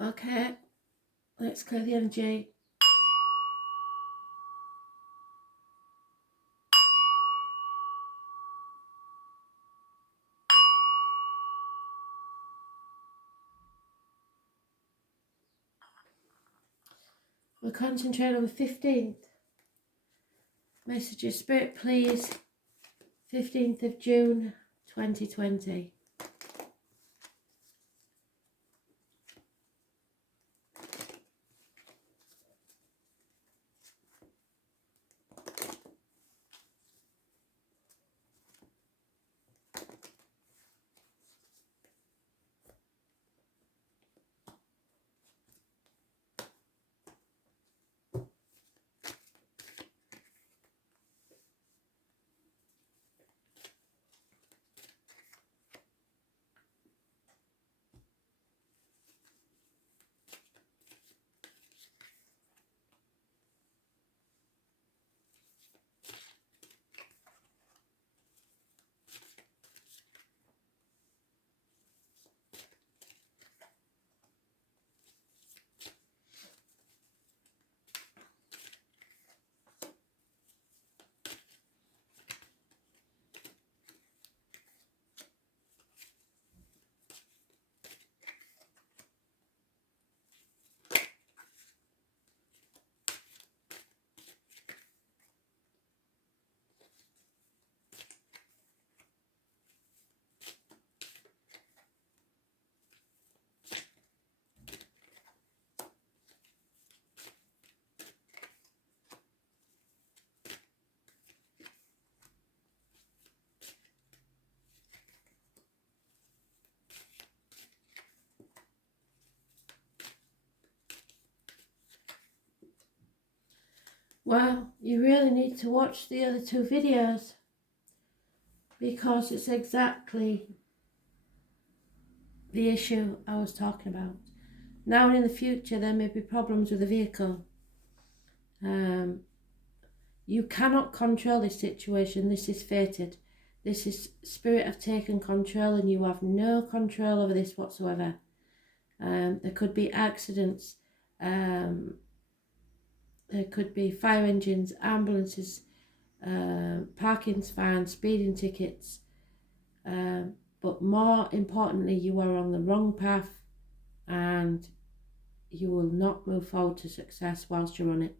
Okay, let's clear the energy. We'll concentrate on the 15th. Message of Spirit, please. 15th of June, 2020. Well, you really need to watch the other two videos because it's exactly the issue I was talking about. Now and in the future there may be problems with the vehicle. You cannot control this situation. This is fated. This is spirit have taken control and you have no control over this whatsoever. There could be accidents. There could be fire engines, ambulances, parking fines, speeding tickets. But more importantly, you are on the wrong path and you will not move forward to success whilst you're on it.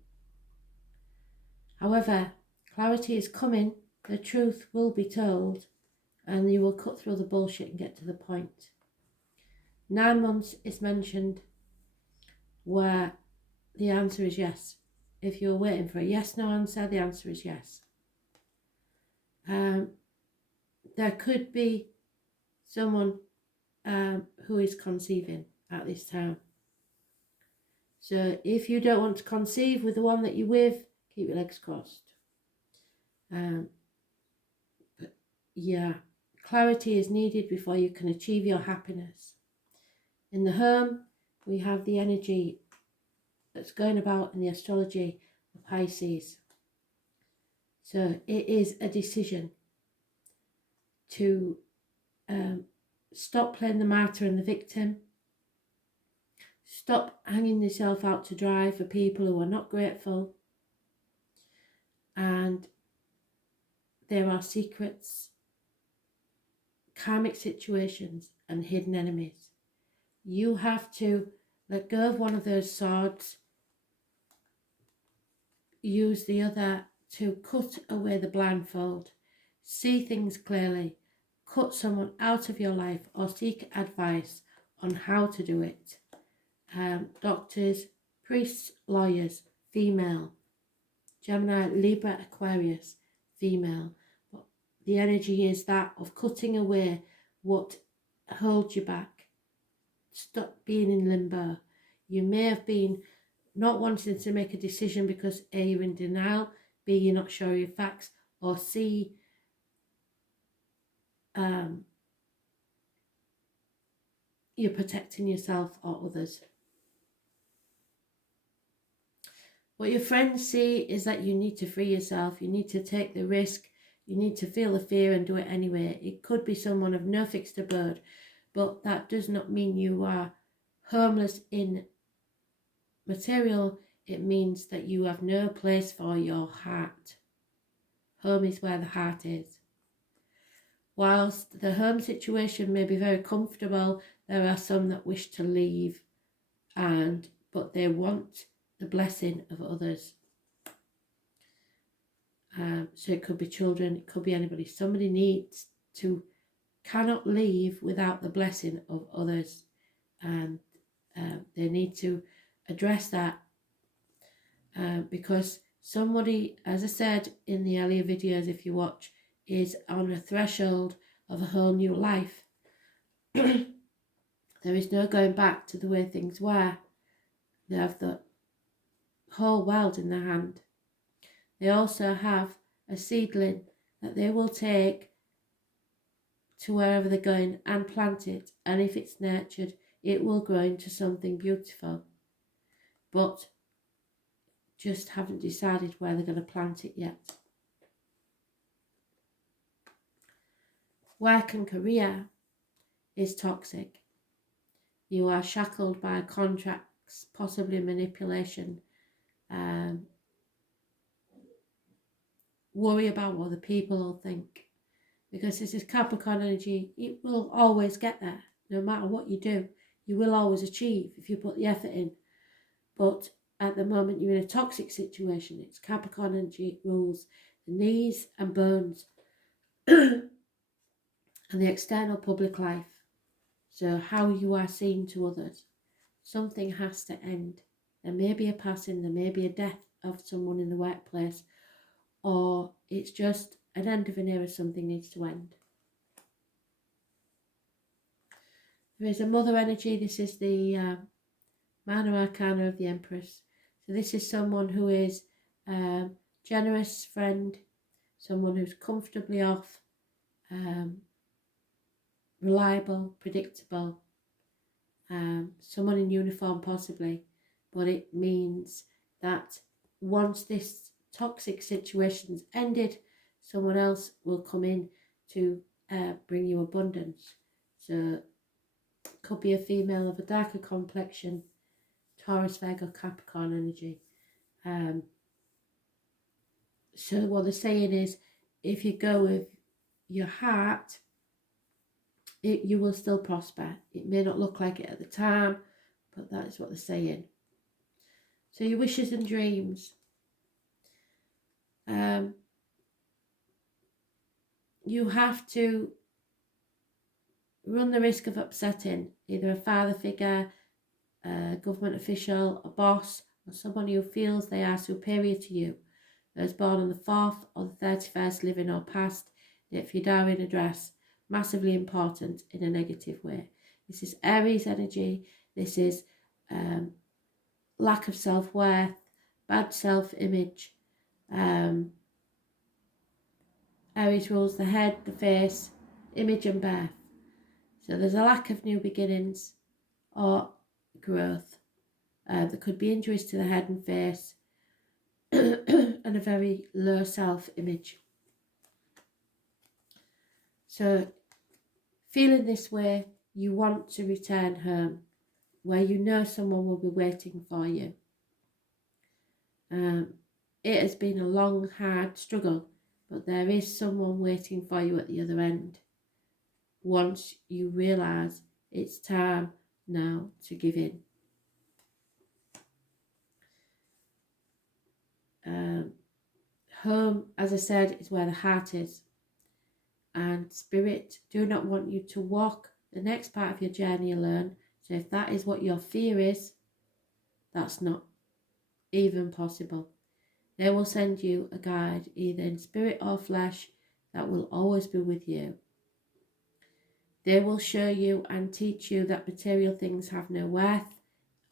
However, clarity is coming, the truth will be told, and you will cut through the bullshit and get to the point. 9 months is mentioned where the answer is yes. If you're waiting for a yes/no answer, the answer is yes. There could be someone who is conceiving at this time. So if you don't want to conceive with the one that you're with, keep your legs crossed. But yeah, clarity is needed before you can achieve your happiness. In the home, we have the energy that's going about in the astrology of Pisces. So it is a decision to stop playing the martyr and the victim. Stop hanging yourself out to dry for people who are not grateful. And there are secrets, karmic situations, and hidden enemies. You have to let go of one of those swords, use the other to cut away the blindfold, see things clearly, cut someone out of your life or seek advice on how to do it. Doctors, priests, lawyers, female. Gemini, Libra, Aquarius, female. But the energy is that of cutting away what holds you back. Stop being in limbo. You may have been not wanting to make a decision because A, you're in denial, B, you're not sure of your facts, or C, you're protecting yourself or others. What your friends see is that you need to free yourself, you need to take the risk, you need to feel the fear and do it anyway. It could be someone of no fixed abode, but that does not mean you are homeless in material, it means that you have no place for your heart. Home is where the heart is. Whilst the home situation may be very comfortable, there are some that wish to leave, but they want the blessing of others. So it could be children, it could be anybody. Somebody cannot leave without the blessing of others, and they need to address that, because somebody, as I said in the earlier videos, if you watch, is on a threshold of a whole new life. There is no going back to the way things were. They have the whole world in their hand. They also have a seedling that they will take to wherever they're going and plant it, and if it's nurtured, it will grow into something beautiful, but just haven't decided where they're going to plant it yet. Work and career is toxic. You are shackled by contracts, possibly manipulation, worry about what the people will think. Because this is Capricorn energy, it will always get there. No matter what you do, you will always achieve if you put the effort in. But at the moment you're in a toxic situation, it's Capricorn energy, it rules the knees and bones and the external public life. So how you are seen to others. Something has to end. There may be a passing, there may be a death of someone in the workplace, or it's just an end of an era, something needs to end. There is a mother energy. This is the Minor Arcana of the Empress. So this is someone who is generous friend, someone who's comfortably off, reliable, predictable, someone in uniform possibly, but it means that once this toxic situation's ended, someone else will come in to bring you abundance. So it could be a female of a darker complexion, Taurus, Virgo, Capricorn energy. So what they're saying is, if you go with your heart, you will still prosper. It may not look like it at the time, but that is what they're saying. So your wishes and dreams. You have to run the risk of upsetting either a father figure, a government official, a boss, or someone who feels they are superior to you, that is born on the 4th or the 31st, living or past, if you die in address, massively important in a negative way. This is Aries energy. This is lack of self-worth, bad self-image. Aries rules the head, the face, image and birth. So there's a lack of new beginnings or growth. There could be injuries to the head and face and a very low self-image. So feeling this way, you want to return home where you know someone will be waiting for you. It has been a long, hard struggle, but there is someone waiting for you at the other end. Once you realise it's time now to give in. Home, as I said, is where the heart is. And Spirit do not want you to walk the next part of your journey alone. So if that is what your fear is, that's not even possible. They will send you a guide, either in spirit or flesh, that will always be with you. They will show you and teach you that material things have no worth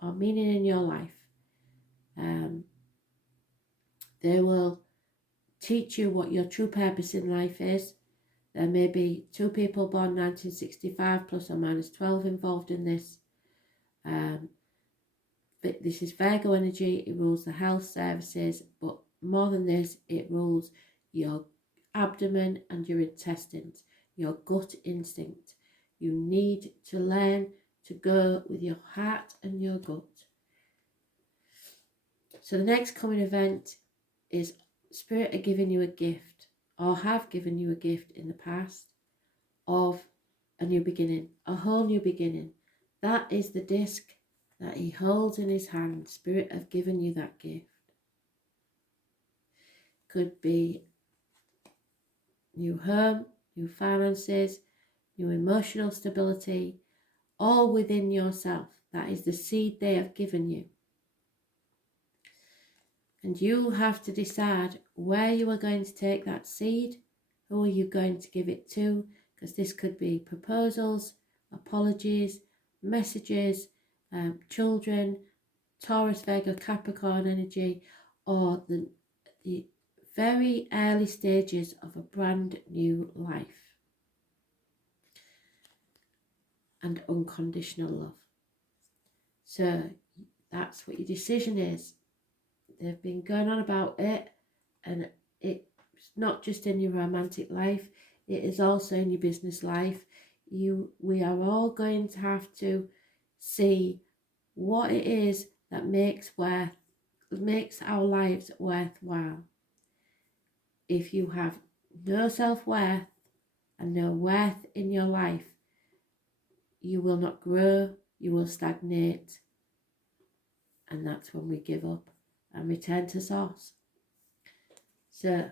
or meaning in your life. They will teach you what your true purpose in life is. There may be 2 people born 1965 plus or minus 12 involved in this. But this is Virgo energy. It rules the health services, but more than this, it rules your abdomen and your intestines, your gut instinct. You need to learn to go with your heart and your gut. So the next coming event is Spirit are giving you a gift, or have given you a gift in the past, of a new beginning, a whole new beginning. That is the disc that he holds in his hand. Spirit have given you that gift. Could be new home, new finances, new emotional stability, all within yourself. That is the seed they have given you. And you have to decide where you are going to take that seed. Who are you going to give it to? Because this could be proposals, apologies, messages, children, Taurus, Virgo, Capricorn energy, or the very early stages of a brand new life and unconditional love. So that's what your decision is. They've been going on about it, and it's not just in your romantic life, it is also in your business life. We are all going to have to see what it is that makes our lives worthwhile. If you have no self-worth and no worth in your life, you will not grow, you will stagnate, and that's when we give up and return to source. So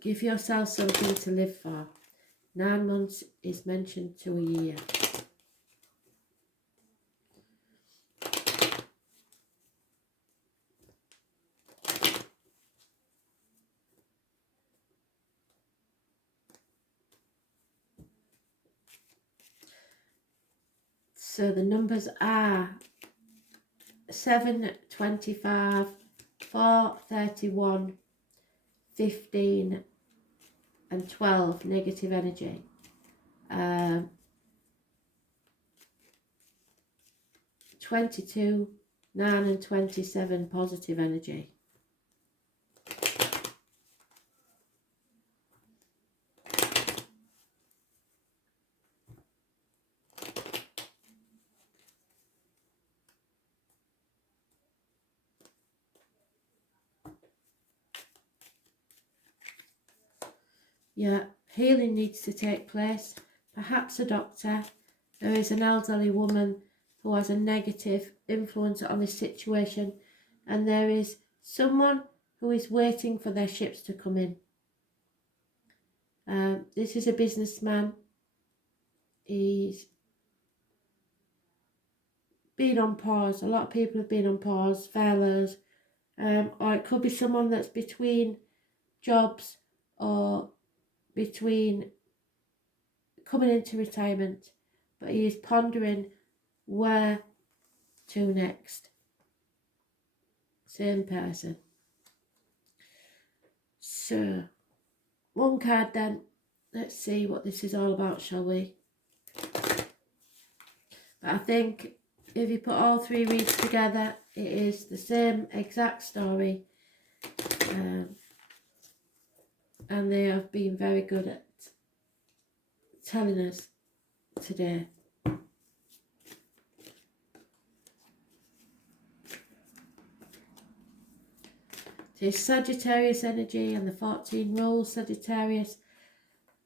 give yourself something to live for. 9 months is mentioned to a year. So the numbers are 7, 25, 4, 31, 15 and 12 negative energy. 22, 9 and 27 positive energy. Yeah, healing needs to take place. Perhaps a doctor. There is an elderly woman who has a negative influence on this situation, and there is someone who is waiting for their ships to come in. This is a businessman. He's been on pause. A lot of people have been on pause, furloughs, or it could be someone that's between jobs or between coming into retirement, but he is pondering where to next. Same person. So, one card then. Let's see what this is all about, shall we? But I think if you put all three reads together, it is the same exact story. And they have been very good at telling us today. It's Sagittarius energy and the 14 rules, Sagittarius.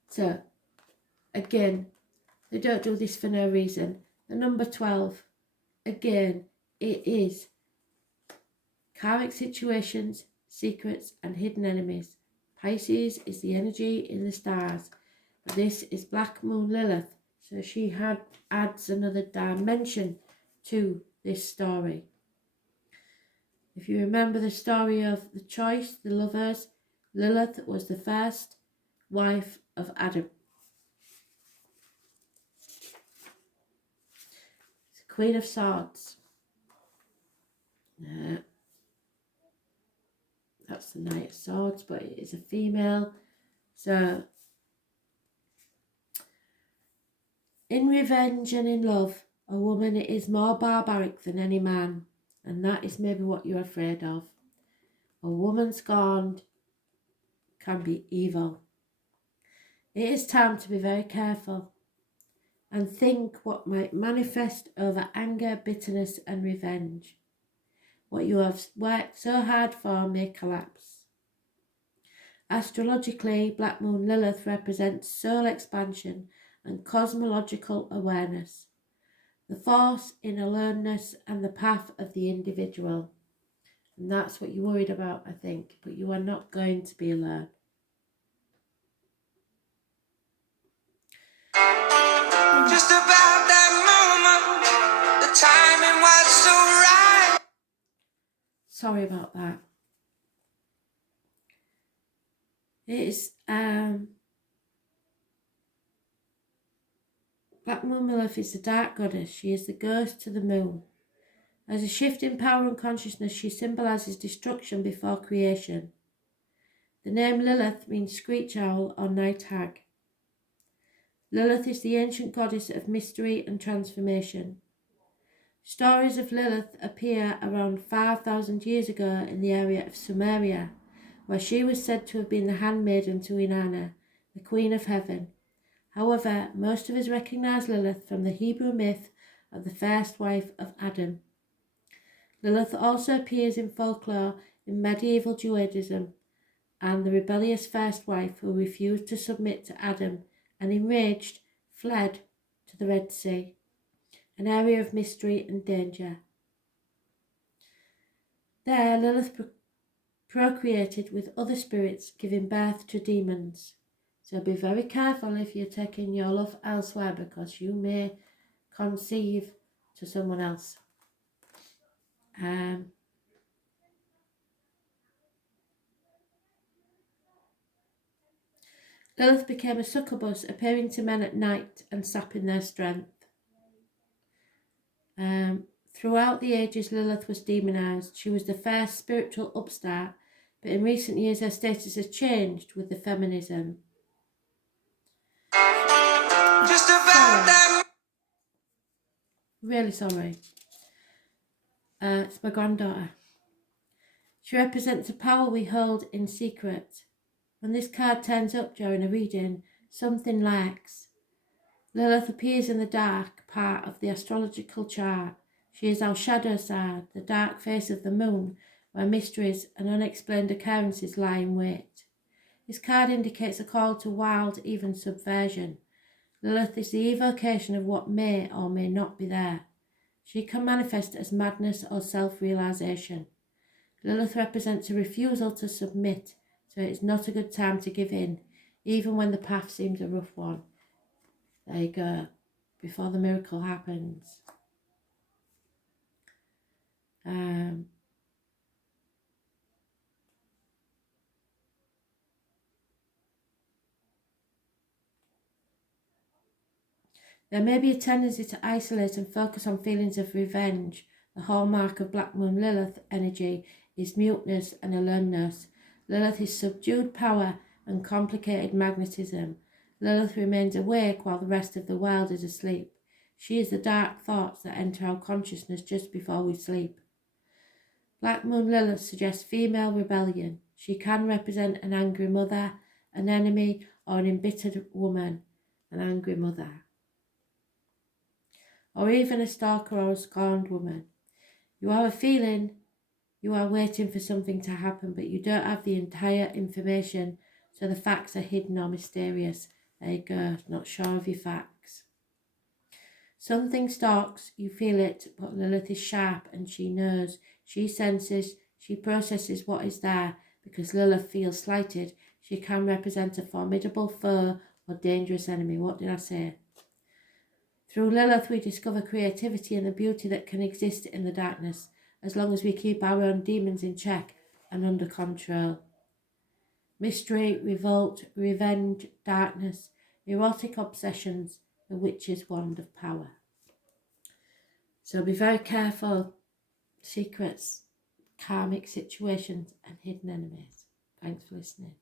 So, again, they don't do this for no reason. The number 12, again, it is karmic situations, secrets and hidden enemies. Pisces is the energy in the stars. This is Black Moon Lilith, so she adds another dimension to this story. If you remember the story of the choice, the lovers, Lilith was the first wife of Adam. It's the Queen of Swords. That's the Knight of Swords, but it is a female. So, in revenge and in love, a woman is more barbaric than any man. And that is maybe what you're afraid of. A woman scorned can be evil. It is time to be very careful. and think what might manifest over anger, bitterness, and revenge. What you have worked so hard for may collapse. Astrologically, Black Moon Lilith represents soul expansion and cosmological awareness, the force in aloneness and the path of the individual. And that's what you're worried about, I think, but you are not going to be alone. Just about that moment, the timing was so right. Sorry about that. It is Black Moon Lilith is the dark goddess. She is the ghost to the moon. As a shift in power and consciousness, she symbolises destruction before creation. The name Lilith means screech owl or night hag. Lilith is the ancient goddess of mystery and transformation. Stories of Lilith appear around 5,000 years ago in the area of Sumeria, where she was said to have been the handmaiden to Inanna, the Queen of Heaven. However, most of us recognise Lilith from the Hebrew myth of the first wife of Adam. Lilith also appears in folklore in medieval Judaism, and the rebellious first wife who refused to submit to Adam and enraged fled to the Red Sea, an area of mystery and danger. There, Lilith procreated with other spirits, giving birth to demons. So be very careful if you're taking your love elsewhere, because you may conceive to someone else. Lilith became a succubus, appearing to men at night and sapping their strength. Throughout the ages, Lilith was demonised. She was the first spiritual upstart, but in recent years her status has changed with the feminism. Just about that. Really sorry. It's my granddaughter. She represents a power we hold in secret. When this card turns up during a reading, something lacks. Lilith appears in the dark part of the astrological chart. She is our shadow side, the dark face of the moon, where mysteries and unexplained occurrences lie in wait. This card indicates a call to wild, even subversion. Lilith is the evocation of what may or may not be there. She can manifest as madness or self-realization. Lilith represents a refusal to submit, so it's not a good time to give in, even when the path seems a rough one. There you go, before the miracle happens. There may be a tendency to isolate and focus on feelings of revenge. The hallmark of Black Moon Lilith energy is muteness and aloneness. Lilith is subdued power and complicated magnetism. Lilith remains awake while the rest of the world is asleep. She is the dark thoughts that enter our consciousness just before we sleep. Black Moon Lilith suggests female rebellion. She can represent an angry mother, an enemy, or an embittered woman, an angry mother, or even a stalker or a scorned woman. You have a feeling you are waiting for something to happen, but you don't have the entire information, so the facts are hidden or mysterious. There you go, not sure of your facts. Something stalks, you feel it, but Lilith is sharp and she knows. She senses, she processes what is there. Because Lilith feels slighted, she can represent a formidable foe or dangerous enemy. What did I say? Through Lilith, we discover creativity and the beauty that can exist in the darkness, as long as we keep our own demons in check and under control. Mystery, revolt, revenge, darkness, erotic obsessions, the witch's wand of power. So be very careful. Secrets, karmic situations, and hidden enemies. Thanks for listening.